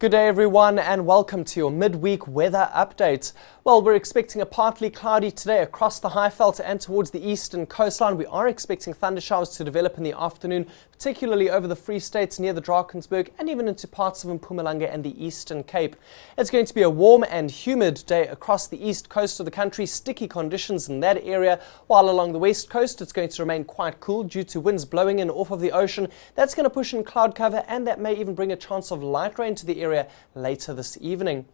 Good day everyone and welcome to your midweek weather update. Well, we're expecting a partly cloudy today across the Highveld and towards the eastern coastline. We are expecting thunder showers to develop in the afternoon, particularly over the Free States near the Drakensberg and even into parts of Mpumalanga and the Eastern Cape. It's going to be a warm and humid day across the east coast of the country, sticky conditions in that area, while along the west coast it's going to remain quite cool due to winds blowing in off of the ocean. That's going to push in cloud cover and that may even bring a chance of light rain to the area later this evening.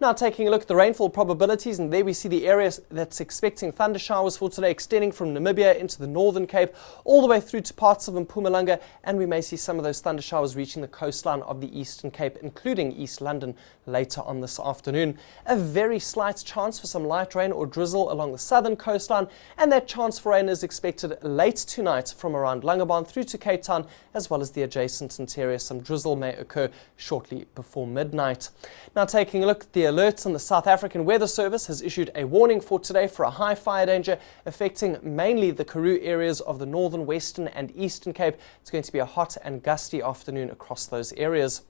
Now taking a look at the rainfall probabilities, and there we see the area that's expecting thunder showers for today extending from Namibia into the Northern Cape all the way through to parts of Mpumalanga, and we may see some of those thunder showers reaching the coastline of the Eastern Cape, including East London later on this afternoon. A very slight chance for some light rain or drizzle along the southern coastline, and that chance for rain is expected late tonight from around Langebaan through to Cape Town as well as the adjacent interior. Some drizzle may occur shortly before midnight. Now taking a look at the alerts, and the South African Weather Service has issued a warning for today for a high fire danger affecting mainly the Karoo areas of the northern, western and eastern Cape. It's going to be a hot and gusty afternoon across those areas.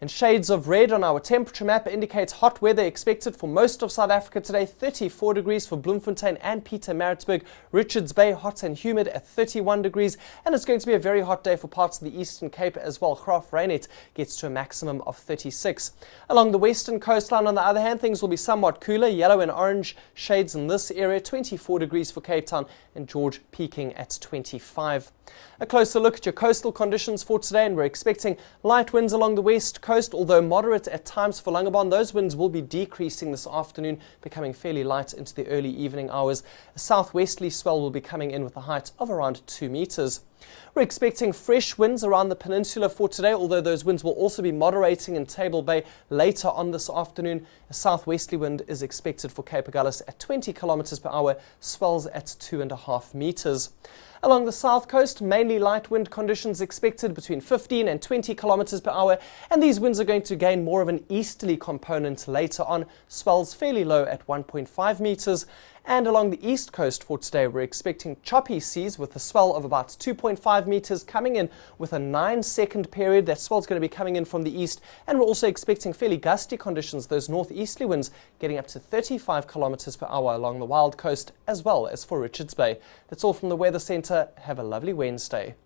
And shades of red on our temperature map indicates hot weather expected for most of South Africa today. 34 degrees for Bloemfontein and Pietermaritzburg. Richards Bay hot and humid at 31 degrees. And it's going to be a very hot day for parts of the Eastern Cape as well. Graaf-Reinet gets to a maximum of 36. Along the western coastline, on the other hand, things will be somewhat cooler. Yellow and orange shades in this area. 24 degrees for Cape Town and George peaking at 25. A closer look at your coastal conditions for today, and we're expecting light winds along the west coast, although moderate at times for Langebaan. Those winds will be decreasing this afternoon, becoming fairly light into the early evening hours. A southwesterly swell will be coming in with a height of around 2 meters. We're expecting fresh winds around the peninsula for today, although those winds will also be moderating in Table Bay later on this afternoon. A southwesterly wind is expected for Cape Agulhas at 20 kilometers per hour, swells at 2.5 meters. Along the south coast, mainly light wind conditions expected between 15 and 20 kilometers per hour, and these winds are going to gain more of an easterly component later on, swells fairly low at 1.5 meters. And along the east coast for today, we're expecting choppy seas with a swell of about 2.5 meters coming in with a 9-second period. That swell's going to be coming in from the east, and we're also expecting fairly gusty conditions, those northeasterly winds getting up to 35 kilometers per hour along the Wild Coast as well as for Richards Bay. That's all from the Weather Centre. Have a lovely Wednesday.